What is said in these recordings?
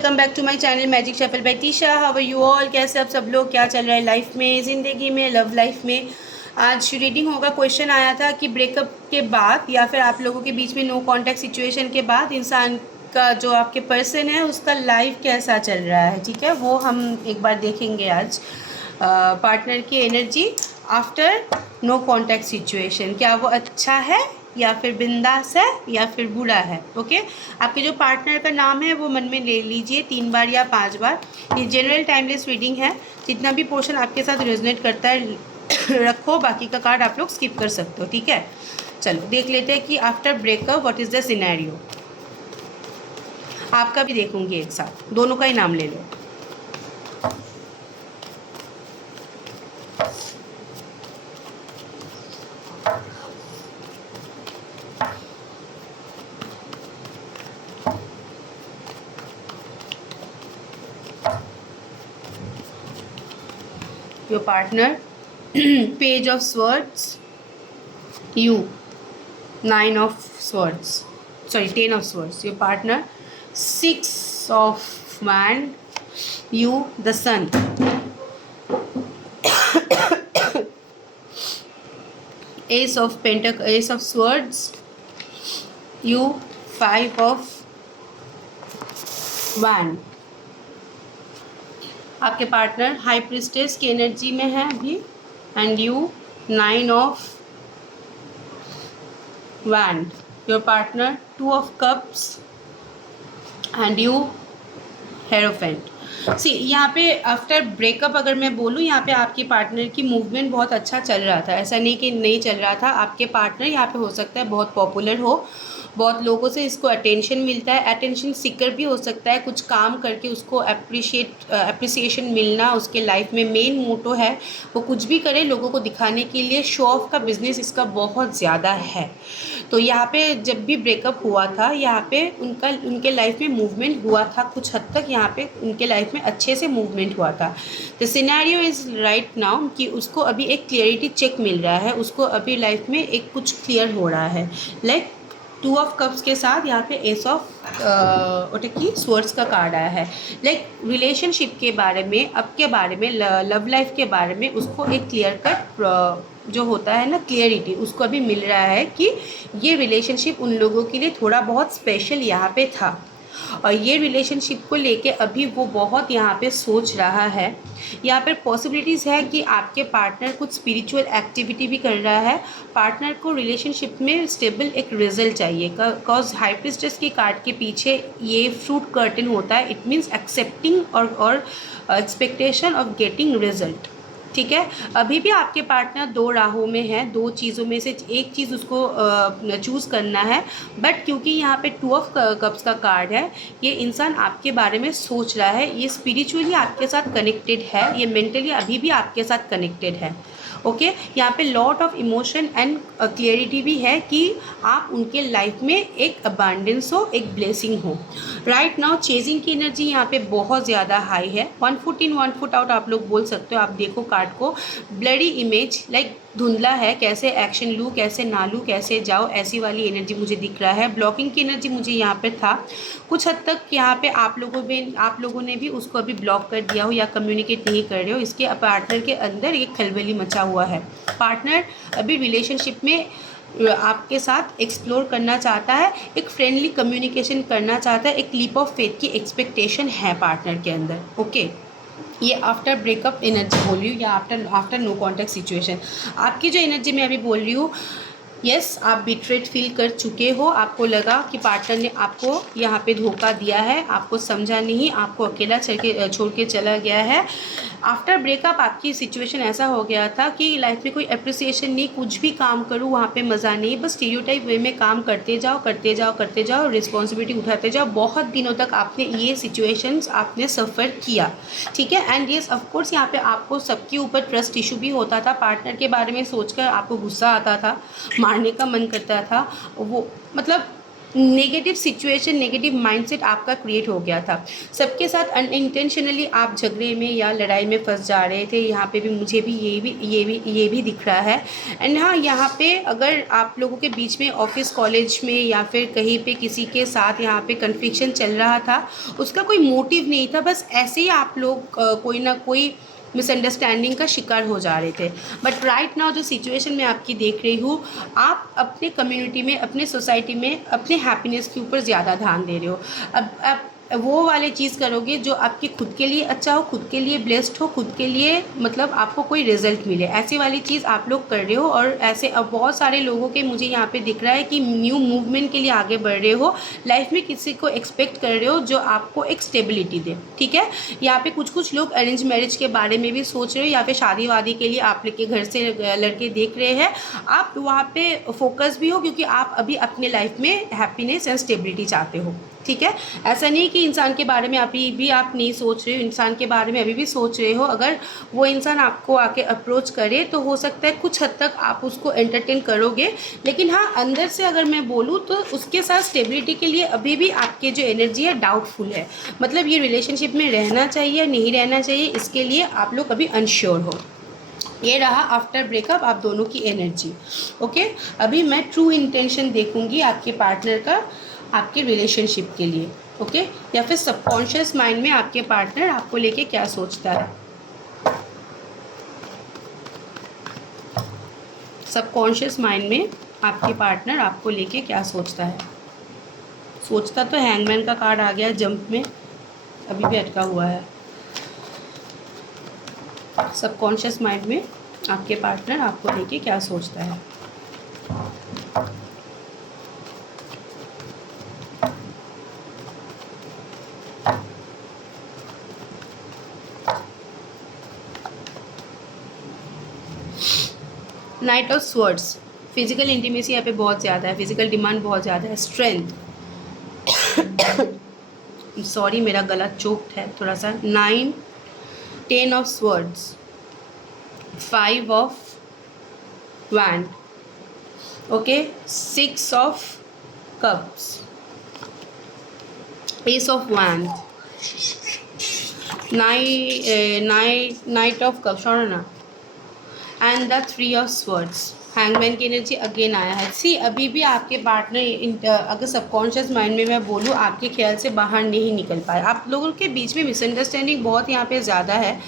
Welcome back to my channel magic shuffle by Tisha. How are you all? कैसे अब सब लोग, क्या चल रहा है लाइफ में, ज़िंदगी में, लव लाइफ में। आज रीडिंग होगा। क्वेश्चन आया था कि ब्रेकअप के बाद या फिर आप लोगों के बीच में नो कांटेक्ट सिचुएशन के बाद इंसान का जो आपके पर्सन है उसका लाइफ कैसा चल रहा है। ठीक है, वो हम एक बार देखेंगे आज। पार्टनर की energy after no contact situation, क्या वो अच्छा है या फिर बिंदास है या फिर बुरा है। ओके, आपके जो पार्टनर का नाम है वो मन में ले लीजिए 3 बार या 5 बार। ये जनरल टाइमलेस रीडिंग है, जितना भी पोर्शन आपके साथ रेजोनेट करता है रखो, बाकी का कार्ड आप लोग स्किप कर सकते हो। ठीक है, चलो देख लेते हैं कि after breakup what is the scenario. आपका भी देखूंगी एक साथ, दोनों का ही नाम ले लो। Your partner, page of swords, you, 9 of swords, sorry 10 of swords. Your partner, 6 of wand, you, the sun. Ace of ace of swords, you, 5 of wand. आपके पार्टनर हाई प्रिस्टेस की एनर्जी में है अभी, and you 9 of wand. Your partner 2 of cups and you hierophant. See यहाँ पे after breakup अगर मैं बोलूँ, यहाँ पे आपके पार्टनर की मूवमेंट बहुत अच्छा चल रहा था। ऐसा नहीं कि नहीं चल रहा था। आपके पार्टनर यहाँ पे हो सकता है बहुत पॉपुलर हो, बहुत लोगों से इसको अटेंशन मिलता है, अटेंशन सीकर भी हो सकता है। कुछ काम करके उसको अप्रिसिएशन मिलना उसके लाइफ में मेन मोटो है। वो कुछ भी करे लोगों को दिखाने के लिए, शो ऑफ का बिजनेस इसका बहुत ज़्यादा है। तो यहाँ पे जब भी ब्रेकअप हुआ था, यहाँ पे उनके लाइफ में मूवमेंट हुआ था कुछ हद तक। यहाँ पे उनके लाइफ में अच्छे से मूवमेंट हुआ था। The scenario is right now कि उसको अभी एक क्लियरिटी चेक मिल रहा है, उसको अभी लाइफ में एक कुछ क्लियर हो रहा है। लाइक 2 ऑफ कप्स के साथ यहाँ पे एस ऑफ की स्वर्ड्स का कार्ड आया है। लाइक रिलेशनशिप के बारे में, अब के बारे में, लव लाइफ के बारे में उसको एक क्लियर कट जो होता है ना, क्लियरिटी उसको अभी मिल रहा है कि ये रिलेशनशिप उन लोगों के लिए थोड़ा बहुत स्पेशल यहाँ पे था, और ये रिलेशनशिप को लेके अभी वो बहुत यहाँ पे सोच रहा है। यहाँ पर पॉसिबिलिटीज़ है कि आपके पार्टनर कुछ स्पिरिचुअल एक्टिविटी भी कर रहा है। पार्टनर को रिलेशनशिप में स्टेबल एक रिजल्ट चाहिए, बिकॉज हाई प्रिस्टेस की कार्ड के पीछे ये फ्रूट कर्टन होता है। इट मीन्स एक्सेप्टिंग और एक्सपेक्टेशन ऑफ गेटिंग रिजल्ट। ठीक है, अभी भी आपके पार्टनर 2 राहों में है, 2 चीज़ों में से एक चीज़ उसको चूज़ करना है। बट क्योंकि यहाँ पे 2 ऑफ कप्स का कार्ड है, ये इंसान आपके बारे में सोच रहा है, ये स्पिरिचुअली आपके साथ कनेक्टेड है, ये मेंटली अभी भी आपके साथ कनेक्टेड है। ओके, यहाँ पे lot of emotion and clarity भी है कि आप उनके लाइफ में एक अबांडेंस हो, एक ब्लेसिंग हो। राइट नाउ चेजिंग की एनर्जी यहाँ पे बहुत ज़्यादा हाई है। 1 फुट इन 1 फुट आउट आप लोग बोल सकते हो। आप देखो कार्ड को, ब्लडी इमेज, लाइक धुंधला है, कैसे एक्शन लूँ, कैसे ना लूँ, कैसे जाओ, ऐसी वाली एनर्जी मुझे दिख रहा है। ब्लॉकिंग की एनर्जी मुझे यहाँ पे था कुछ हद तक। यहाँ पे आप लोगों ने भी उसको अभी ब्लॉक कर दिया हो या कम्युनिकेट नहीं कर रहे हो। इसके पार्टनर के अंदर एक खलबली मचा हुआ है। पार्टनर अभी रिलेशनशिप में आपके साथ एक्सप्लोर करना चाहता है, एक फ्रेंडली कम्युनिकेशन करना चाहता है, एक लीप ऑफ फेथ की एक्सपेक्टेशन है पार्टनर के अंदर। ओके, ये आफ्टर ब्रेकअप एनर्जी बोल रही हूँ या आफ्टर नो कॉन्टैक्ट सिचुएशन। आपकी जो एनर्जी मैं अभी बोल रही हूँ, यस आप बिट्रेड फील कर चुके हो। आपको लगा कि पार्टनर ने आपको यहाँ पे धोखा दिया है, आपको समझा नहीं, आपको अकेला छोड़ के चला गया है। आफ्टर ब्रेकअप आपकी सिचुएशन ऐसा हो गया था कि लाइफ में कोई अप्रिसिएशन नहीं, कुछ भी काम करूँ वहाँ पे मज़ा नहीं, बस स्टीरियोटाइप वे में काम करते जाओ, रिस्पॉन्सिबिलिटी उठाते जाओ। बहुत दिनों तक आपने ये सिचुएशंस आपने सफ़र किया। ठीक है, एंड येस ऑफकोर्स यहाँ पे आपको सबके ऊपर ट्रस्ट इशू भी होता था। पार्टनर के बारे में सोचकर आपको गुस्सा आता था, मारने का मन करता था। वो मतलब नेगेटिव सिचुएशन, नेगेटिव माइंडसेट आपका क्रिएट हो गया था। सबके साथ अनइंटेंशनली आप झगड़े में या लड़ाई में फंस जा रहे थे। यहाँ पे भी मुझे भी ये भी दिख रहा है। एंड हाँ, यहाँ पे अगर आप लोगों के बीच में ऑफिस कॉलेज में या फिर कहीं पे किसी के साथ यहाँ पे कन्फ्लिक्शन चल रहा था, उसका कोई मोटिव नहीं था, बस ऐसे ही आप लोग कोई ना कोई मिसअंडरस्टैंडिंग का शिकार हो जा रहे थे। बट राइट नाउ जो सिचुएशन मैं आपकी देख रही हूँ, आप अपने कम्युनिटी में, अपने सोसाइटी में अपने हैप्पीनेस के ऊपर ज़्यादा ध्यान दे रहे हो। अब आप वो वाले चीज़ करोगे जो आपके खुद के लिए अच्छा हो, खुद के लिए ब्लेस्ड हो, खुद के लिए मतलब आपको कोई रिजल्ट मिले, ऐसी वाली चीज़ आप लोग कर रहे हो। और ऐसे अब बहुत सारे लोगों के मुझे यहाँ पे दिख रहा है कि न्यू मूवमेंट के लिए आगे बढ़ रहे हो, लाइफ में किसी को एक्सपेक्ट कर रहे हो जो आपको एक स्टेबिलिटी दे। ठीक है, यहाँ पे कुछ कुछ लोग अरेंज मैरिज के बारे में भी सोच रहे हो, या फिर शादी वादी के लिए आप के घर से लड़के देख रहे हैं। आप वहाँ पे फोकस भी हो क्योंकि आप अभी अपने लाइफ में हैप्पीनेस एंड स्टेबिलिटी चाहते हो। ठीक है, ऐसा नहीं कि इंसान के बारे में अभी भी आप नहीं सोच रहे हो, इंसान के बारे में अभी भी सोच रहे हो। अगर वो इंसान आपको आके अप्रोच करे तो हो सकता है कुछ हद तक आप उसको एंटरटेन करोगे, लेकिन हाँ, अंदर से अगर मैं बोलूँ तो उसके साथ स्टेबिलिटी के लिए अभी भी आपकी जो एनर्जी है डाउटफुल है। मतलब ये रिलेशनशिप में रहना चाहिए नहीं रहना चाहिए, इसके लिए आप लोग अभी अनश्योर हो। ये रहा आफ्टर ब्रेकअप आप दोनों की एनर्जी। ओके, अभी मैं ट्रू इंटेंशन देखूंगी आपके पार्टनर का आपके रिलेशनशिप के लिए। ओके, या फिर सबकॉन्शियस माइंड में आपके पार्टनर आपको लेके क्या सोचता है। सबकॉन्शियस माइंड में आपके पार्टनर आपको लेके क्या सोचता है। सोचता तो हैंगमैन का कार्ड आ गया जंप में, अभी भी अटका हुआ है। सबकॉन्शियस माइंड में आपके पार्टनर आपको लेके क्या सोचता है। Night of swords, physical intimacy यहाँ पे बहुत ज़्यादा है, फिजिकल डिमांड बहुत ज़्यादा है। स्ट्रेंथ, सॉरी मेरा गला चोक्ड है थोड़ा सा। 9, 10 of swords, 5 of wand, okay, 6 of cups, ace of wand, knight of cups ना, and the 3 of swords. Hangman की एनर्जी अगेन आया है। सी अभी भी आपके पार्टनर अगर सबकॉन्शियस माइंड में मैं बोलूँ आपके ख्याल से बाहर नहीं निकल पाए। आप लोगों के बीच में मिसअंडरस्टैंडिंग बहुत यहाँ पे ज़्यादा है।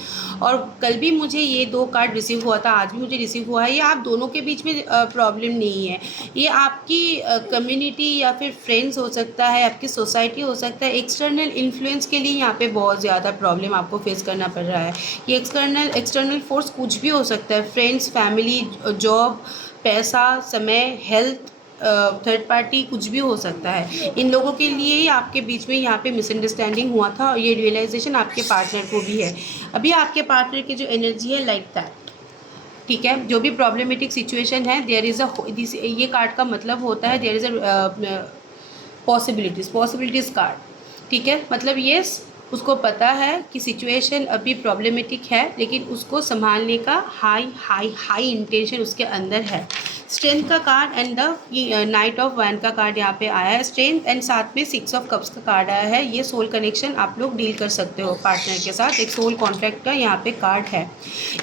और कल भी मुझे ये 2 कार्ड रिसीव हुआ था, आज भी मुझे रिसीव हुआ है। ये आप दोनों के बीच में प्रॉब्लम नहीं है, ये आपकी कम्युनिटी या फिर फ्रेंड्स हो सकता है, आपकी सोसाइटी हो सकता है। एक्सटर्नल इन्फ्लुएंस के लिए यहाँ पे बहुत ज़्यादा प्रॉब्लम आपको फेस करना पड़ रहा है। ये एक्सटर्नल फोर्स कुछ भी हो सकता है, फ्रेंड्स, फैमिली, जॉब, पैसा, समय, हेल्थ, थर्ड पार्टी, कुछ भी हो सकता है। इन लोगों के लिए ही आपके बीच में यहाँ पे मिसअंडरस्टैंडिंग हुआ था, और ये रियलाइजेशन आपके पार्टनर को भी है। अभी आपके पार्टनर की जो एनर्जी है लाइक दैट। ठीक है, जो भी प्रॉब्लमेटिक सिचुएशन है, देयर इज़ ये कार्ड का मतलब होता है there is a possibilities card. ठीक है, मतलब ये उसको पता है कि सिचुएशन अभी प्रॉब्लमेटिक है, लेकिन उसको संभालने का हाई इंटेंशन उसके अंदर है। स्ट्रेंथ का card and the knight of वैन का कार्ड यहाँ पे आया है। स्ट्रेंथ एंड साथ में 6 ऑफ कप्स का कार्ड आया है। ये सोल कनेक्शन आप लोग डील कर सकते हो पार्टनर के साथ, एक सोल कॉन्ट्रैक्ट का यहाँ पे कार्ड है।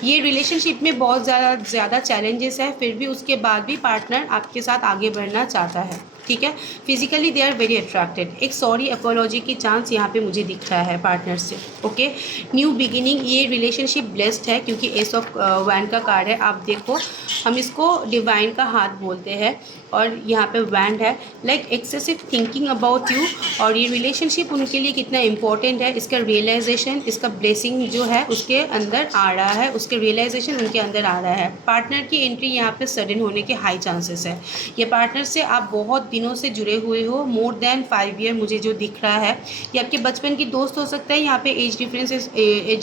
ये रिलेशनशिप में बहुत ज़्यादा चैलेंजेस है, फिर भी उसके बाद भी पार्टनर आपके साथ आगे बढ़ना चाहता है। ठीक है, physically they are very attracted. एक सॉरी अपोलॉजी की चांस यहाँ पे मुझे दिख रहा है पार्टनर से। ओके, न्यू बिगिनिंग, ये रिलेशनशिप ब्लेस्ड है क्योंकि एस ऑफ वैन का कार्ड है। आप देखो, हम इसको डिवाइन का हाथ बोलते हैं, और यहाँ पे वैंड है, like excessive thinking about you. और ये रिलेशनशिप उनके लिए कितना इंपॉर्टेंट है, इसका रियलाइजेशन, इसका ब्लेसिंग जो है उसके अंदर आ रहा है, उसके रियलाइजेशन उनके अंदर आ रहा है। पार्टनर की एंट्री यहाँ पे सडन होने के हाई चांसेस है। ये पार्टनर से आप बहुत दिनों से जुड़े हुए हो, मोर देन 5 ईयर मुझे जो दिख रहा है। ये आपके बचपन की दोस्त हो सकता है, यहाँ पे एज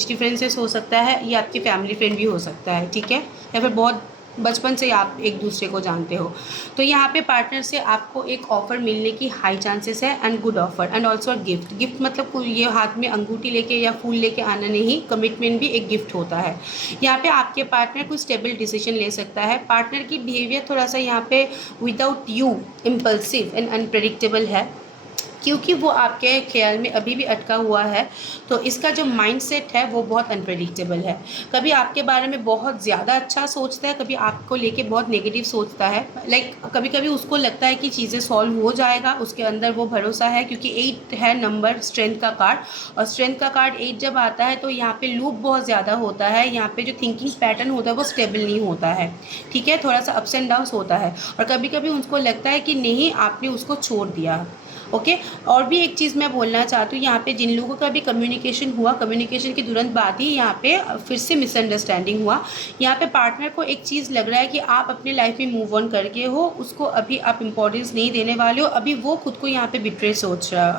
डिफरेंसेस हो सकता है, ये आपकी फैमिली फ्रेंड भी हो सकता है। ठीक है, या फिर बहुत बचपन से आप एक दूसरे को जानते हो। तो यहाँ पे पार्टनर से आपको एक ऑफ़र मिलने की हाई चांसेस है, and good offer, and also a gift. Gift मतलब कोई ये हाथ में अंगूठी लेके या फूल लेके आना नहीं, कमिटमेंट भी एक गिफ्ट होता है। यहाँ पे आपके पार्टनर कोई स्टेबल डिसीजन ले सकता है। पार्टनर की बिहेवियर थोड़ा सा यहाँ पे without you impulsive and unpredictable है, क्योंकि वो आपके ख्याल में अभी भी अटका हुआ है। तो इसका जो माइंडसेट है वो बहुत अनप्रेडिक्टेबल है। कभी आपके बारे में बहुत ज़्यादा अच्छा सोचता है, कभी आपको लेके बहुत नेगेटिव सोचता है। कभी कभी उसको लगता है कि चीज़ें सॉल्व हो जाएगा, उसके अंदर वो भरोसा है, क्योंकि 8 है नंबर स्ट्रेंथ का कार्ड, और स्ट्रेंथ का कार्ड 8 जब आता है तो यहाँ पे लूप बहुत ज़्यादा होता है। यहाँ पे जो थिंकिंग पैटर्न होता है वो स्टेबल नहीं होता है, ठीक है, थोड़ा सा अप्स एंड डाउन्स होता है। और कभी कभी उनको लगता है कि नहीं, आपने उसको छोड़ दिया। ओके। और भी एक चीज़ मैं बोलना चाहती हूँ, यहाँ पे जिन लोगों का भी कम्युनिकेशन हुआ, कम्युनिकेशन के तुरंत बाद ही यहाँ पे फिर से मिसअंडरस्टैंडिंग हुआ। यहाँ पे पार्टनर को एक चीज़ लग रहा है कि आप अपने लाइफ में मूव ऑन करके हो, उसको अभी आप इम्पोर्टेंस नहीं देने वाले हो, अभी वो खुद को यहाँ पे बिट्रे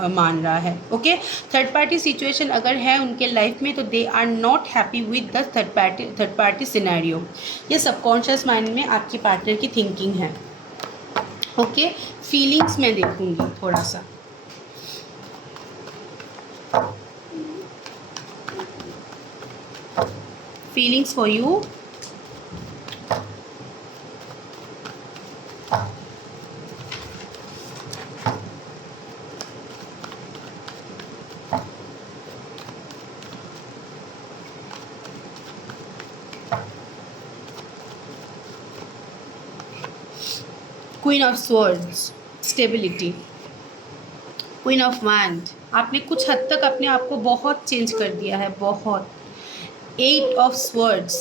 मान रहा है। ओके। थर्ड पार्टी सिचुएशन अगर है उनके लाइफ में, तो they are not happy with the third party scenario. ये सबकॉन्शियस माइंड में आपकी पार्टनर की थिंकिंग है। ओके। फीलिंग्स में देखूंगी थोड़ा सा। Feelings for you, queen of swords, stability. Queen of wand, आपने कुछ हद तक अपने आप को बहुत चेंज कर दिया है, बहुत। 8 of swords,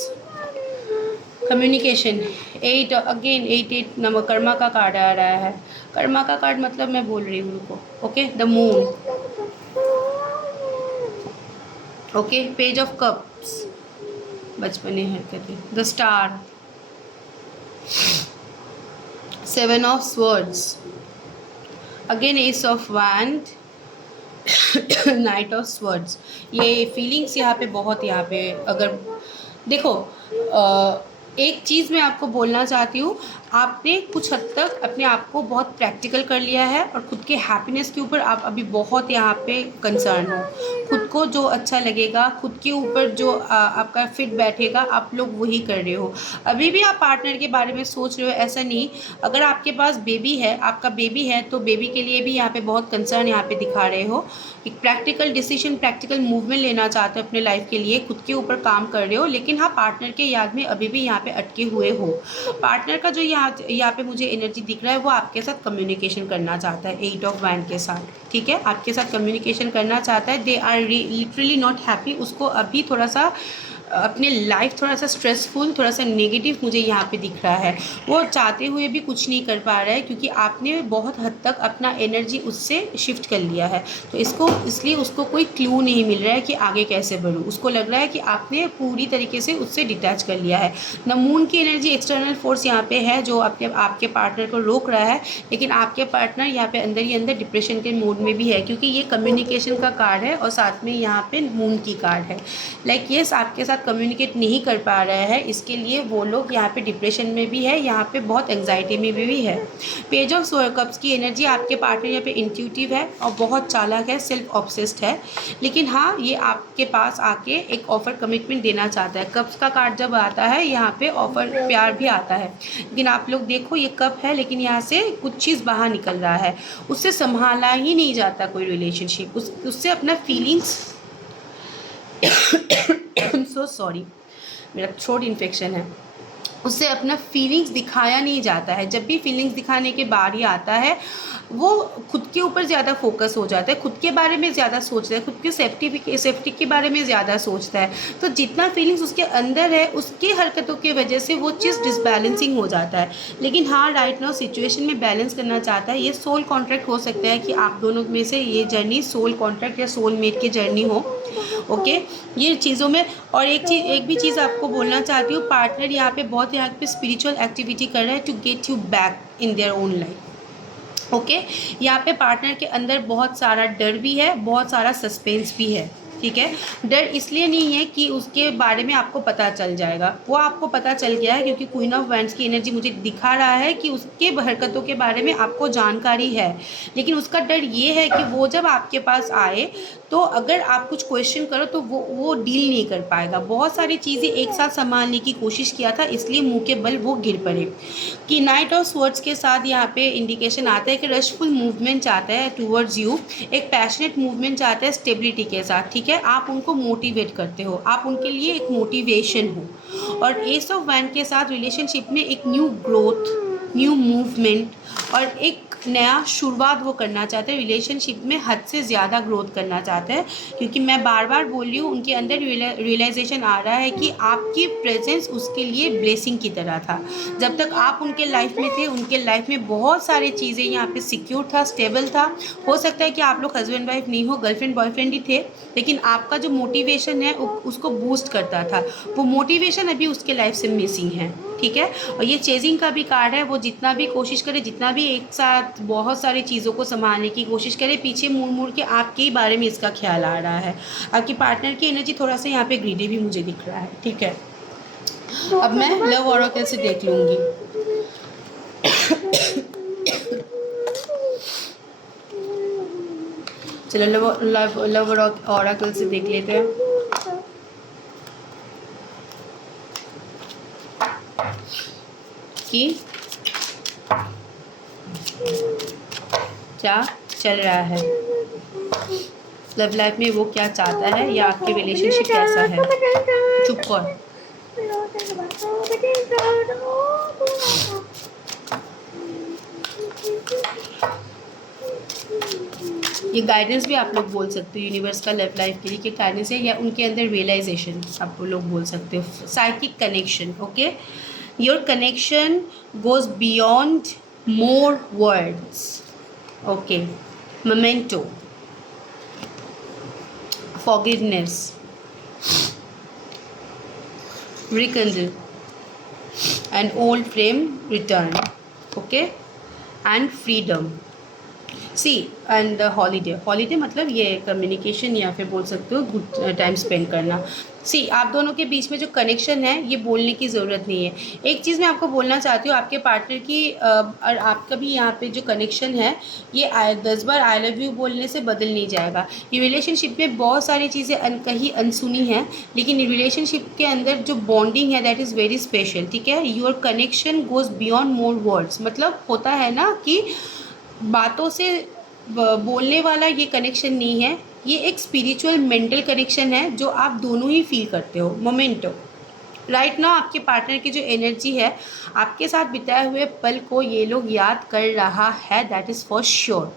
communication. 8 again, 8 number Karma का कार्ड आ रहा है। कर्मा का कार्ड मतलब मैं बोल रही हूँ उनको। Okay. The moon. Okay. Page of cups, बचपने हरकतें। The star. 7 of swords, again S of wand, knight of swords. ये फीलिंग्स यहाँ पे बहुत, यहाँ पे अगर देखो, एक चीज़ मैं आपको बोलना चाहती हूँ, आपने कुछ हद तक अपने आप को बहुत प्रैक्टिकल कर लिया है, और खुद के हैप्पीनेस के ऊपर आप अभी बहुत यहाँ पे कंसर्न हो। खुद को जो अच्छा लगेगा, खुद के ऊपर जो आपका फिट बैठेगा, आप लोग वही कर रहे हो। अभी भी आप पार्टनर के बारे में सोच रहे हो, ऐसा नहीं। अगर आपके पास बेबी है, आपका बेबी है, तो बेबी के लिए भी यहाँ पे बहुत कंसर्न यहाँ पे दिखा रहे हो। एक प्रैक्टिकल डिसीजन, प्रैक्टिकल मूवमेंट लेना चाहते हो अपने लाइफ के लिए, खुद के ऊपर काम कर रहे हो, लेकिन हाँ, पार्टनर के याद में अभी भी यहाँ पे अटके हुए हो। पार्टनर का जो यहाँ पे मुझे एनर्जी दिख रहा है, वो आपके साथ कम्युनिकेशन करना चाहता है 8 ऑफ वैंड के साथ, ठीक है, आपके साथ कम्युनिकेशन करना चाहता है। They are literally not happy. उसको अभी थोड़ा सा अपने लाइफ थोड़ा सा स्ट्रेसफुल, थोड़ा सा नेगेटिव मुझे यहाँ पे दिख रहा है। वो चाहते हुए भी कुछ नहीं कर पा रहा है, क्योंकि आपने बहुत हद तक अपना एनर्जी उससे शिफ्ट कर लिया है। तो इसलिए उसको कोई क्लू नहीं मिल रहा है कि आगे कैसे बढ़ूँ। उसको लग रहा है कि आपने पूरी तरीके से उससे डिटैच कर लिया है। द मून की एनर्जी, एक्सटर्नल फोर्स यहाँ पे है जो आपके पार्टनर को रोक रहा है, लेकिन आपके पार्टनर यहाँ पे अंदर ही अंदर डिप्रेशन के मोड में भी है, क्योंकि ये कम्युनिकेशन का कार्ड है और साथ में यहाँ पे मून की कार्ड है। येस, आपके साथ कम्युनिकेट नहीं कर पा रहा है, इसके लिए वो लोग यहाँ पे डिप्रेशन में भी है, यहाँ पे बहुत एंग्जाइटी में भी है। पेज ऑफ कप्स की एनर्जी, आपके पार्टनर यहाँ पे इंट्यूटिव है और बहुत चालाक है, सेल्फ ऑब्सेस्ड है, लेकिन हाँ, ये आपके पास आके एक ऑफर कमिटमेंट देना चाहता है। कप्स का कार्ड जब आता है, यहाँ पे ऑफर प्यार भी आता है, लेकिन आप लोग देखो, ये कप है, लेकिन यहाँ से कुछ चीज़ बाहर निकल रहा है, उससे संभाला ही नहीं जाता कोई रिलेशनशिप, उससे अपना फीलिंग्स सो सॉरी, मेरा थ्रोट इन्फेक्शन है। उससे अपना फीलिंग्स दिखाया नहीं जाता है। जब भी फीलिंग्स दिखाने के बारी आता है, वो खुद के ऊपर ज़्यादा फोकस हो जाता है, खुद के बारे में ज़्यादा सोचता है, खुद की सेफ्टी के बारे में ज़्यादा सोचता है। तो जितना फीलिंग्स उसके अंदर है, उसकी हरकतों की वजह से वो चीज़ डिसबैलेंसिंग हो जाता है। लेकिन हाँ, राइट नाउ सिचुएशन में बैलेंस करना चाहता है। ये सोल कॉन्ट्रैक्ट हो सकता है कि आप दोनों में से ये जर्नी सोल कॉन्ट्रैक्ट या सोल मेट की जर्नी हो। ओके। ये चीज़ों में, और एक भी चीज़ आपको बोलना चाहती हूँ, पार्टनर यहाँ पे बहुत यहाँ पे स्पिरिचुअल एक्टिविटी कर रहा है to get you back in their own life. Okay. यहाँ पे पार्टनर के अंदर बहुत सारा डर भी है, बहुत सारा सस्पेंस भी है। ठीक है। डर इसलिए नहीं है कि उसके बारे में आपको पता चल जाएगा, वो आपको पता चल गया है क्योंकि क्वीन ऑफ वैंड्स की एनर्जी मुझे दिखा रहा है कि उसके हरकतों के बारे में आपको जानकारी है, लेकिन उसका डर ये है कि वो जब आपके पास आए तो अगर आप कुछ क्वेश्चन करो तो वो डील नहीं कर पाएगा। बहुत सारी चीज़ें एक साथ संभालने की कोशिश किया था, इसलिए मुंह के बल वो गिर पड़े। कि नाइट ऑफ स्वॉर्ड्स के साथ यहाँ पे इंडिकेशन आता है कि रशफुल मूवमेंट चाहता है टूवर्ड्स यू, एक पैशनेट मूवमेंट चाहता है स्टेबिलिटी के साथ, ठीक है। आप उनको मोटिवेट करते हो, आप उनके लिए एक मोटिवेशन हो। और एस ऑफ वैंड के साथ रिलेशनशिप में एक न्यू ग्रोथ, न्यू मूवमेंट और एक नया शुरुआत वो करना चाहते हैं। रिलेशनशिप में हद से ज़्यादा ग्रोथ करना चाहते हैं, क्योंकि मैं बार बार बोल रही हूँ उनके अंदर रियलाइजेशन आ रहा है कि आपकी प्रेजेंस उसके लिए ब्लेसिंग की तरह था। जब तक आप उनके लाइफ में थे, उनके लाइफ में बहुत सारी चीज़ें यहाँ पे सिक्योर था, स्टेबल था। हो सकता है कि आप लोग हस्बैंड वाइफ नहीं हो, गर्लफ्रेंड बॉयफ्रेंड ही थे, लेकिन आपका जो मोटिवेशन है उसको बूस्ट करता था। वो मोटिवेशन अभी उसके लाइफ से मिसिंग है, ठीक है। और ये चेजिंग का भी कार्ड है, वो जितना भी कोशिश करे, जितना भी एक साथ बहुत सारी चीज़ों को संभालने की कोशिश करे, पीछे मुड़ मुड़ के आपके ही बारे में इसका ख्याल आ रहा है। आपकी पार्टनर की एनर्जी थोड़ा सा यहाँ पे ग्रीडी भी मुझे दिख रहा है, ठीक है। अब मैं लव ऑरेकल से देख लूँगी। चलो लव ऑरेकल से देख लेते हैं। कि क्या चल रहा है लव लाइफ में, वो क्या चाहता है या आपके रिलेशनशिप कैसा है। चुप कर। ये गाइडेंस भी आप लोग बोल सकते हो यूनिवर्स का लव लाइफ के लिए, कि गाइडेंस है, या उनके अंदर रियलाइजेशन आप लोग बोल सकते हो। Psychic connection, okay. Your connection goes beyond more words, okay. Memento, forgiveness, rekindle, an old flame return, okay, and freedom. Sea and holiday मतलब ये कम्युनिकेशन या फिर बोल सकते हो गुड टाइम स्पेंड करना। सी आप दोनों के बीच में जो कनेक्शन है ये बोलने की ज़रूरत नहीं है। एक चीज़ मैं आपको बोलना चाहती हूँ, आपके पार्टनर की और आपका भी यहाँ पे जो कनेक्शन है ये 10 बार आई लव यू बोलने से बदल नहीं जाएगा। ये रिलेशनशिप में बहुत सारी चीज़ें कहीं अनसुनी हैं, लेकिन रिलेशनशिप के अंदर जो बॉन्डिंग है दैट इज़ वेरी स्पेशल, ठीक है। Your connection goes beyond more words, मतलब होता है ना कि बातों से बोलने वाला ये कनेक्शन नहीं है, ये एक स्पिरिचुअल मेंटल कनेक्शन है जो आप दोनों ही फील करते हो। मोमेंटो, राइट नाउ आपके पार्टनर की जो एनर्जी है आपके साथ बिताए हुए पल को ये लोग याद कर रहा है, that is for sure,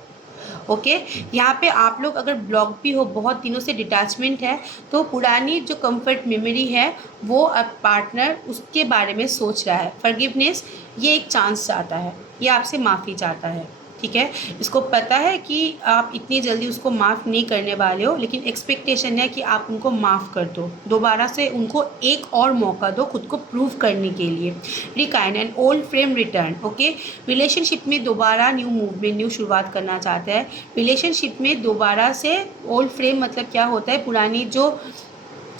okay. यहाँ पे आप लोग अगर ब्लॉक भी हो, बहुत दिनों से डिटैचमेंट है, तो पुरानी जो कंफर्ट मेमोरी है वो अब पार्टनर उसके बारे में सोच रहा है। फॉरगिवनेस, ये एक चांस चाहता है, ये आपसे माफ़ी चाहता है, ठीक है। इसको पता है कि आप इतनी जल्दी उसको माफ़ नहीं करने वाले हो, लेकिन एक्सपेक्टेशन है कि आप उनको माफ़ कर दो, दोबारा से उनको एक और मौका दो खुद को प्रूव करने के लिए। Rekindle and old flame return, okay. Relationship में दोबारा न्यू मूवमेंट, न्यू शुरुआत करना चाहता है। रिलेशनशिप में दोबारा से ओल्ड फ्रेम मतलब क्या होता है, पुरानी जो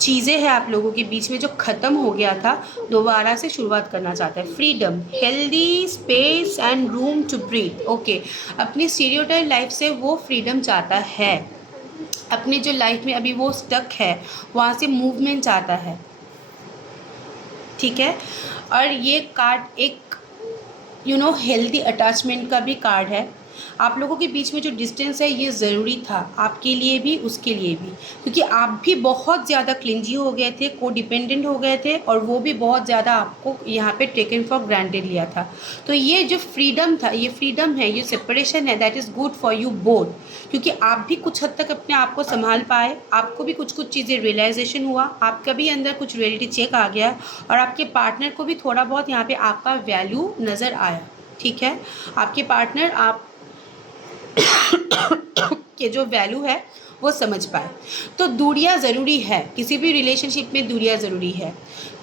चीज़ें हैं आप लोगों के बीच में जो ख़त्म हो गया था दोबारा से शुरुआत करना चाहता है। Freedom, healthy space and room to breathe, okay. अपनी स्टीरियोटाइप लाइफ से वो फ्रीडम चाहता है, अपनी जो लाइफ में अभी वो स्टक है वहाँ से मूवमेंट चाहता है, ठीक है। और ये कार्ड एक हेल्दी अटैचमेंट का भी कार्ड है। आप लोगों के बीच में जो डिस्टेंस है ये ज़रूरी था, आपके लिए भी उसके लिए भी, क्योंकि आप भी बहुत ज़्यादा क्लिंजी हो गए थे, को डिपेंडेंट हो गए थे, और वो भी बहुत ज़्यादा आपको यहाँ पे टेकन फॉर ग्रांटेड लिया था। तो ये जो फ्रीडम था, ये फ्रीडम है, ये सेपरेशन है, that is good for you both, क्योंकि आप भी कुछ हद तक अपने आप को संभाल पाए, आपको भी कुछ चीज़ें रियलाइजेशन हुआ, आपका भी अंदर कुछ रियलिटी चेक आ गया, और आपके पार्टनर को भी थोड़ा बहुत यहाँ पे आपका वैल्यू नज़र आया, ठीक है। आपके पार्टनर आप के जो वैल्यू है वो समझ पाए। तो दूरियां ज़रूरी है, किसी भी रिलेशनशिप में दूरियां ज़रूरी है,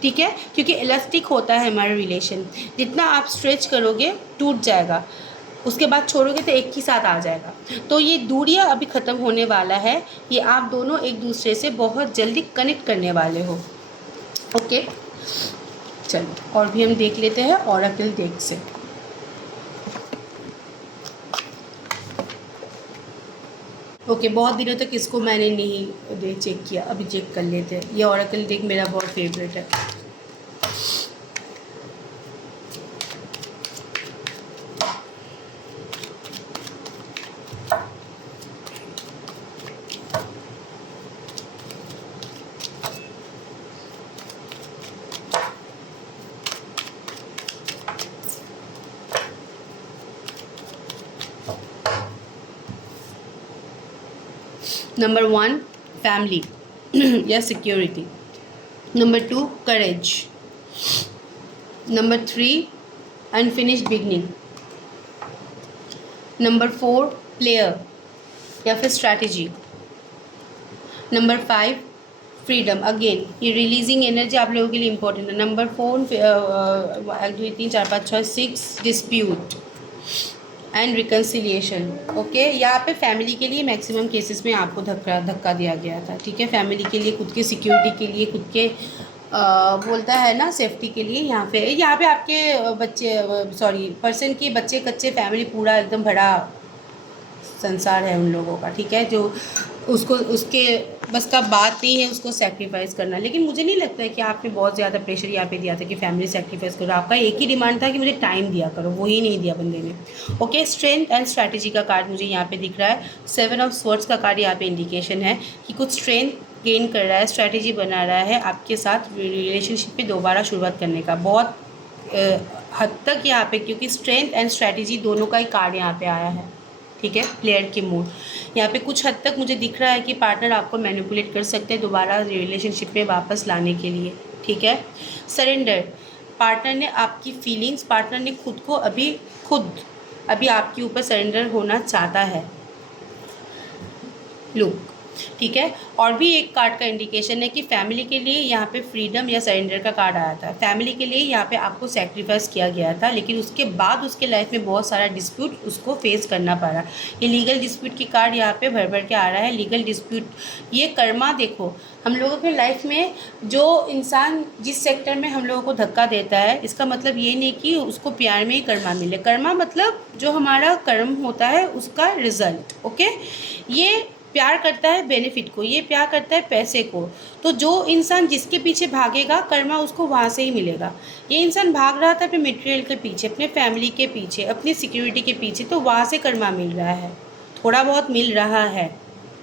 ठीक है, क्योंकि इलास्टिक होता है हमारा रिलेशन, जितना आप स्ट्रेच करोगे टूट जाएगा, उसके बाद छोड़ोगे तो एक ही साथ आ जाएगा। तो ये दूरियां अभी ख़त्म होने वाला है, ये आप दोनों एक दूसरे से बहुत जल्दी कनेक्ट करने वाले हो। ओके, चलो और भी हम देख लेते हैं ओरेकल डेक से। ओके, बहुत दिनों तक इसको मैंने नहीं चेक किया, अभी चेक कर लेते हैं। ये ओरेकल डेक मेरा बहुत फेवरेट है। नंबर 1 फैमिली या security, number 2 courage, number 3 unfinished beginning, number 4 player या फिर स्ट्रैटेजी, नंबर 5 फ्रीडम। अगेन ये रिलीजिंग एनर्जी आप लोगों के लिए इंपॉर्टेंट है। Number 4 3 4 5 6 6 dispute and reconciliation. Okay, यहाँ पे फैमिली के लिए मैक्सिमम केसेस में आपको धक्का दिया गया था। ठीक है, फैमिली के लिए, खुद के सिक्योरिटी के लिए, खुद के बोलता है ना सेफ्टी के लिए। यहाँ पे आपके बच्चे सॉरी पर्सन के बच्चे कच्चे, फैमिली पूरा एकदम बड़ा संसार है उन लोगों का। ठीक है, जो उसको उसके बस का बात नहीं है उसको सेक्रीफाइस करना। लेकिन मुझे नहीं लगता है कि आपने बहुत ज़्यादा प्रेशर यहाँ पे दिया था कि फैमिली सेक्रीफाइस करो। आपका एक ही डिमांड था कि मुझे टाइम दिया करो, वही नहीं दिया बंदे ने। ओके, स्ट्रेंथ एंड स्ट्रैटेजी का कार्ड मुझे यहाँ पे दिख रहा है। 7 ऑफ स्वॉर्ड्स का कार्ड यहाँ पे इंडिकेशन है कि कुछ स्ट्रेंथ गेन कर रहा है, स्ट्रैटेजी बना रहा है आपके साथ रिलेशनशिप पे दोबारा शुरुआत करने का, बहुत हद तक यहाँ पे, क्योंकि स्ट्रेंथ एंड स्ट्रैटेजी दोनों का ही कार्ड यहाँ पे आया है। ठीक है, प्लेयर के मूड यहाँ पे कुछ हद तक मुझे दिख रहा है कि पार्टनर आपको मैनिपुलेट कर सकते हैं दोबारा रिलेशनशिप में वापस लाने के लिए। ठीक है, सरेंडर, पार्टनर ने आपकी फीलिंग्स, पार्टनर ने खुद अभी आपके ऊपर सरेंडर होना चाहता है। लुक, ठीक है, और भी एक कार्ड का इंडिकेशन है कि फैमिली के लिए यहाँ पे फ्रीडम या सरेंडर का कार्ड आया था। फैमिली के लिए यहाँ पे आपको सेक्रीफाइस किया गया था, लेकिन उसके बाद उसके लाइफ में बहुत सारा डिस्प्यूट उसको फेस करना पड़ा। ये लीगल डिस्प्यूट की कार्ड यहाँ पे भर भर के आ रहा है। लीगल डिस्प्यूट, ये कर्मा, देखो हम लोगों के लाइफ में जो इंसान जिस सेक्टर में हम लोगों को धक्का देता है, इसका मतलब ये नहीं कि उसको प्यार में ही कर्मा मिले। कर्मा मतलब जो हमारा कर्म होता है उसका रिजल्ट। ओके, ये प्यार करता है बेनिफिट को, ये प्यार करता है पैसे को। तो जो इंसान जिसके पीछे भागेगा कर्मा उसको वहाँ से ही मिलेगा। ये इंसान भाग रहा था अपने मटेरियल के पीछे, अपने फैमिली के पीछे, अपनी सिक्योरिटी के पीछे, तो वहाँ से कर्मा मिल रहा है, थोड़ा बहुत मिल रहा है।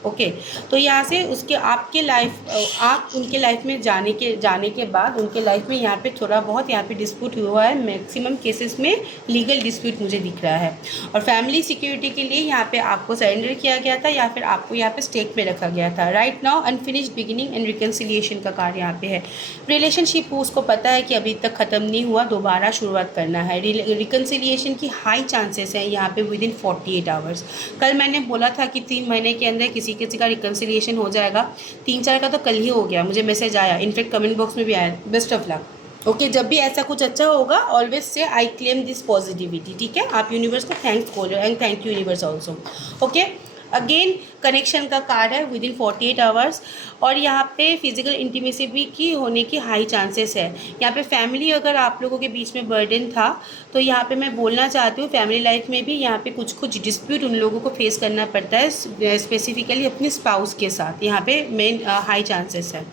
ओके, तो यहाँ से उसके आपके लाइफ, आप उनके लाइफ में जाने के बाद उनके लाइफ में यहाँ पे थोड़ा बहुत यहाँ पे डिस्प्यूट हुआ है। मैक्सिमम केसेस में लीगल डिस्प्यूट मुझे दिख रहा है। और फैमिली सिक्योरिटी के लिए यहाँ पे आपको सरेंडर किया गया था या फिर आपको यहाँ पे स्टेक में रखा गया था। Right now unfinished beginning and reconciliation का कार्य यहाँ पे है। रिलेशनशिप को उसको पता है कि अभी तक ख़त्म नहीं हुआ, दोबारा शुरुआत करना है। रिकन्सिलिएशन की हाई चांसेस है यहाँ पे विदिन 48 आवर्स। कल मैंने बोला था कि 3 महीने के अंदर किसी का रिकन्सिलिएशन हो जाएगा। 3-4 का तो कल ही हो गया, मुझे मैसेज आया, इनफैक्ट कमेंट बॉक्स में भी आया। Best of luck. ओके, जब भी ऐसा कुछ अच्छा होगा always say I claim this positivity. ठीक है, आप यूनिवर्स को थैंक्स बोलो and thank you universe also. Okay, again connection का कार्ड है विदिन 48 आवर्स। और यहाँ पे फिजिकल इंटीमेसी भी की होने की हाई चांसेस है। यहाँ पे फैमिली अगर आप लोगों के बीच में बर्डन था तो यहाँ पे मैं बोलना चाहती हूँ फैमिली लाइफ में भी यहाँ पे कुछ डिस्प्यूट उन लोगों को फेस करना पड़ता है, स्पेसिफिकली अपने स्पाउस के साथ। यहाँ पे मेन हाई चांसेस है।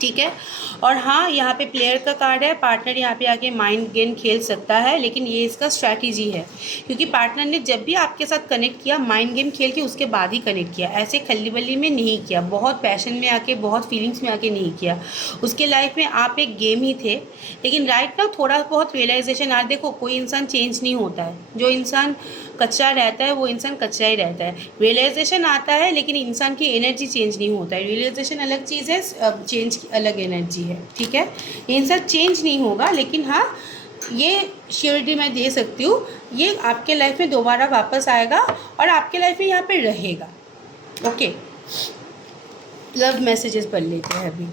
ठीक है, और हाँ यहाँ पे प्लेयर का कार्ड है। पार्टनर यहाँ पे आके माइंड गेम खेल सकता है, लेकिन ये इसका स्ट्रैटेजी है, क्योंकि पार्टनर ने जब भी आपके साथ कनेक्ट किया माइंड गेम खेल के उसके बाद ही कनेक्ट किया, ऐसे खल्ली बल्ली में नहीं किया, बहुत पैशन में आके, बहुत फीलिंग्स में आके नहीं किया। उसके लाइफ में आप एक गेम ही थे, लेकिन राइट नाउ थोड़ा बहुत रियलाइजेशन आ। देखो कोई इंसान चेंज नहीं होता है, जो इंसान कच्चा रहता है वो इंसान कच्चा ही रहता है। रियलाइजेशन आता है लेकिन इंसान की एनर्जी चेंज नहीं होता है। रियलाइजेशन अलग चीज़ है, चेंज की अलग एनर्जी है। ठीक है, ये इंसान चेंज नहीं होगा, लेकिन हाँ ये श्योरिटी मैं दे सकती हूँ, ये आपके लाइफ में दोबारा वापस आएगा और आपके लाइफ में यहाँ पे रहेगा। ओके, लव मैसेजेस पढ़ लेते हैं अभी।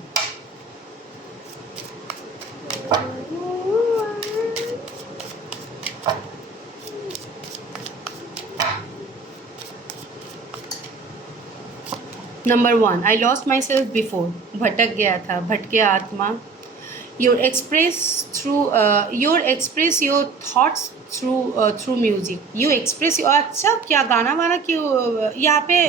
Number 1, I lost my self before, भटक गया था, भटके आत्मा। Your express your thoughts through music, you express. अच्छा, क्या गाना वाना क्यों यहाँ पे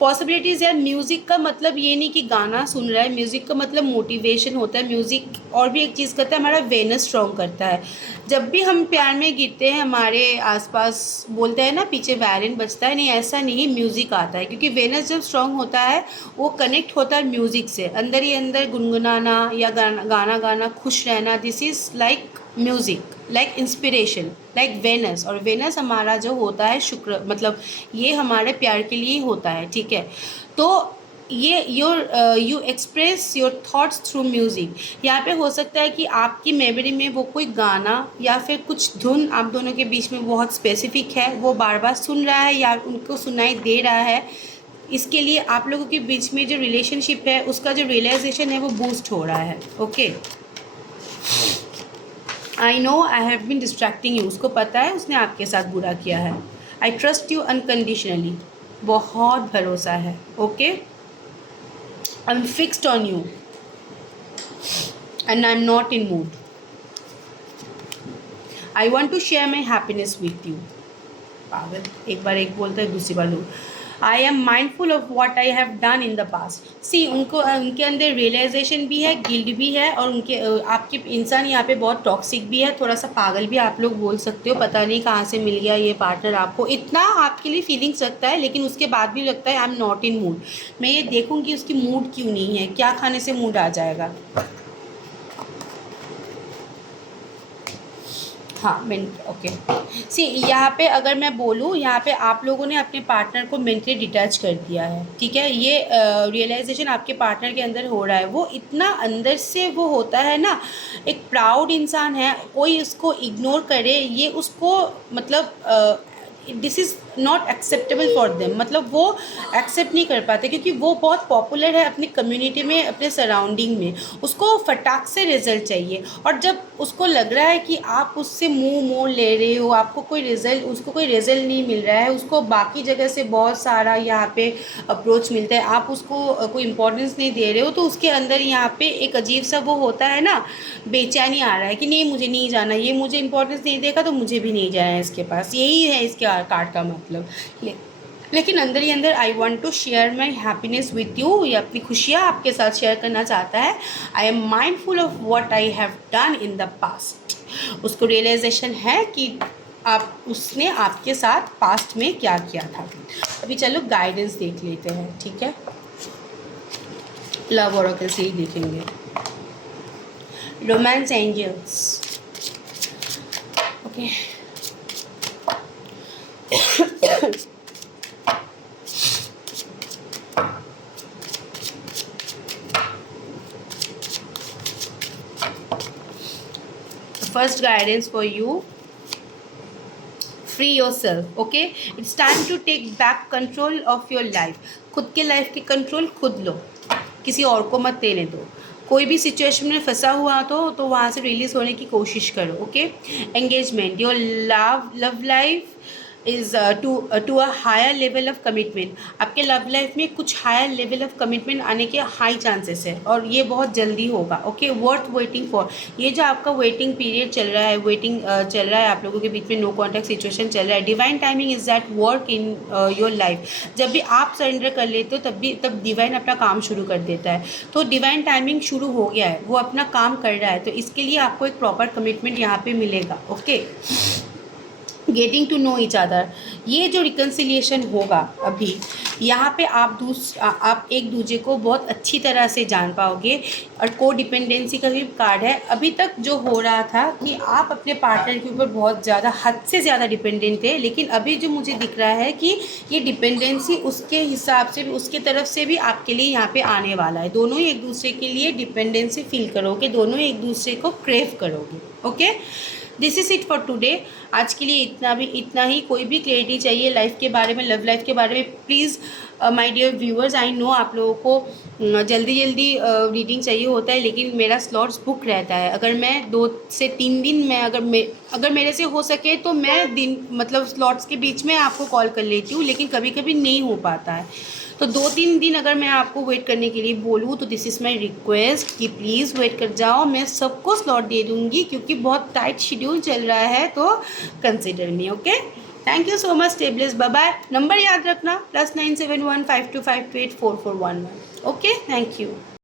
पॉसिबिलिटीज़ यार। म्यूज़िक का मतलब ये नहीं कि गाना सुन रहा है, म्यूज़िक का मतलब मोटिवेशन होता है। म्यूज़िक और भी एक चीज़ करता है, हमारा वेनस स्ट्रॉन्ग करता है। जब भी हम प्यार में गिरते हैं, हमारे आसपास बोलते हैं ना पीछे वायलिन बजता है, नहीं ऐसा नहीं, म्यूज़िक आता है। क्योंकि वेनस जब स्ट्रॉन्ग होता है वो कनेक्ट होता है म्यूज़िक से, अंदर ही अंदर गुनगुनाना या गाना गाना, खुश रहना, this is like music, like inspiration, like Venus. और वेनस हमारा जो होता है शुक्र, मतलब ये हमारे प्यार के लिए होता है, ठीक है। तो ये you express your thoughts through music, यहाँ पे हो सकता है कि आपकी मेमोरी में वो कोई गाना या फिर कुछ धुन आप दोनों के बीच में बहुत स्पेसिफिक है, वो बार बार सुन रहा है या उनको सुनाई दे रहा है। इसके लिए आप लोगों के बीच में जो रिलेशनशिप है उसका जो रियलाइजेशन है वो बूस्ट हो रहा है। Okay, I know I have been distracting you, उसको पता है उसने आपके साथ बुरा किया है। आई ट्रस्ट यू अनकंडीशनली, बहुत भरोसा है। Okay, I am fixed on you and I am not in mood. I want to share my happiness with you. पागल, एक बार एक बोलता है दूसरी बार I am mindful of what I have done in the past. See, उनको उनके अंदर रियलाइजेशन भी है, गिल्ट भी है, और उनके आपके इंसान यहाँ पे बहुत टॉक्सिक भी है, थोड़ा सा पागल भी आप लोग बोल सकते हो। पता नहीं कहाँ से मिल गया ये पार्टनर आपको, इतना आपके लिए फीलिंग्स रखता है, लेकिन उसके बाद भी लगता है I am not in mood. मैं ये देखूँगी उसकी मूड क्यों नहीं है, क्या खाने से मूड आ जाएगा। हाँ, ओके। सी, यहाँ पे अगर मैं बोलूँ, यहाँ पे आप लोगों ने अपने पार्टनर को मेंटली डिटैच कर दिया है, ठीक है। ये रियलाइजेशन आपके पार्टनर के अंदर हो रहा है, वो इतना अंदर से वो होता है ना, एक प्राउड इंसान है, कोई उसको इग्नोर करे ये उसको मतलब this is not acceptable for them, मतलब वो एक्सेप्ट नहीं कर पाते, क्योंकि वो बहुत पॉपुलर है अपनी कम्युनिटी में, अपने सराउंडिंग में। उसको फटाक से रिजल्ट चाहिए, और जब उसको लग रहा है कि आप उससे मुंह मोड़ ले रहे हो, आपको कोई रिजल्ट, उसको कोई रिजल्ट नहीं मिल रहा है, उसको बाकी जगह से बहुत सारा यहाँ पे अप्रोच मिलता है, आप उसको कोई इंपॉर्टेंस नहीं दे रहे हो, तो उसके अंदर यहाँ पे एक अजीब सा वो होता है ना, बेचैनी आ रहा है कि नहीं मुझे नहीं जाना, ये मुझे इंपॉर्टेंस नहीं देगा तो मुझे भी नहीं जाना है इसके पास, यही है इसके कार्ड का मतलब। लेकिन अंदर ही अंदर I want to share my happiness with you, ये अपनी खुशियाँ आपके साथ शेयर करना चाहता है। I am mindful of what I have done in the past, उसको रियलाइजेशन है कि उसने आपके साथ पास्ट में क्या किया था। अभी चलो गाइडेंस देख लेते हैं, ठीक है। लव ओरेकल से ही देखेंगे। Romance angels, okay. First guidance for you, free yourself, okay? It's time to take back control of your life. खुद के लाइफ की कंट्रोल खुद लो, किसी और को मत देने दो। कोई भी सिचुएशन में फंसा हुआ तो वहाँ से रिलीज़ होने की कोशिश करो, okay. Engagement, your love life is to a higher level of commitment. आपके लव लाइफ में कुछ हायर लेवल ऑफ कमिटमेंट आने के हाई चांसेस है, और ये बहुत जल्दी होगा, ओके। वर्थ वेटिंग फॉर, ये जो आपका वेटिंग पीरियड चल रहा है, चल रहा है आप लोगों के बीच में, नो कॉन्टैक्ट सिचुएशन चल रहा है, divine timing is that work in your life. जब भी आप सरेंडर कर लेते हो तब डिवाइन अपना काम शुरू कर देता है। तो डिवाइन टाइमिंग शुरू हो गया है, वो अपना काम कर रहा है, तो इसके लिए आपको एक प्रॉपर कमिटमेंट यहाँ पे मिलेगा, okay. Getting to know each other, ये जो रिकन्सिलिएशन होगा अभी यहाँ पे आप एक दूसरे को बहुत अच्छी तरह से जान पाओगे। और को डिपेंडेंसी का भी कार्ड है। अभी तक जो हो रहा था कि आप अपने पार्टनर के ऊपर बहुत ज़्यादा, हद से ज़्यादा डिपेंडेंट थे, लेकिन अभी जो मुझे दिख रहा है कि ये डिपेंडेंसी उसके हिसाब से भी, उसके तरफ से भी आपके लिए यहाँ पे आने वाला है। दोनों ही एक दूसरे के लिए डिपेंडेंसी फील करोगे, दोनों ही एक दूसरे को क्रेव करोगे, okay. This is it for today. आज के लिए इतना ही। कोई भी क्लैरिटी चाहिए लाइफ के बारे में, लव लाइफ के बारे में, please my dear viewers, I know आप लोगों को जल्दी रीडिंग चाहिए होता है, लेकिन मेरा स्लॉट्स बुक रहता है। अगर मैं 2 से 3 दिन में अगर मेरे से हो सके तो मैं दिन मतलब स्लॉट्स के बीच में आपको कॉल कर लेती हूँ, लेकिन कभी कभी नहीं हो पाता है। तो 2-3 दिन अगर मैं आपको वेट करने के लिए बोलूँ तो दिस इज़ माई रिक्वेस्ट कि प्लीज़ वेट कर जाओ। मैं सबको स्लॉट दे दूँगी क्योंकि बहुत टाइट शेड्यूल चल रहा है, तो consider me. Okay, thank you so much. Stay blessed, bye bye. Number याद रखना +97152528441। Okay, thank you.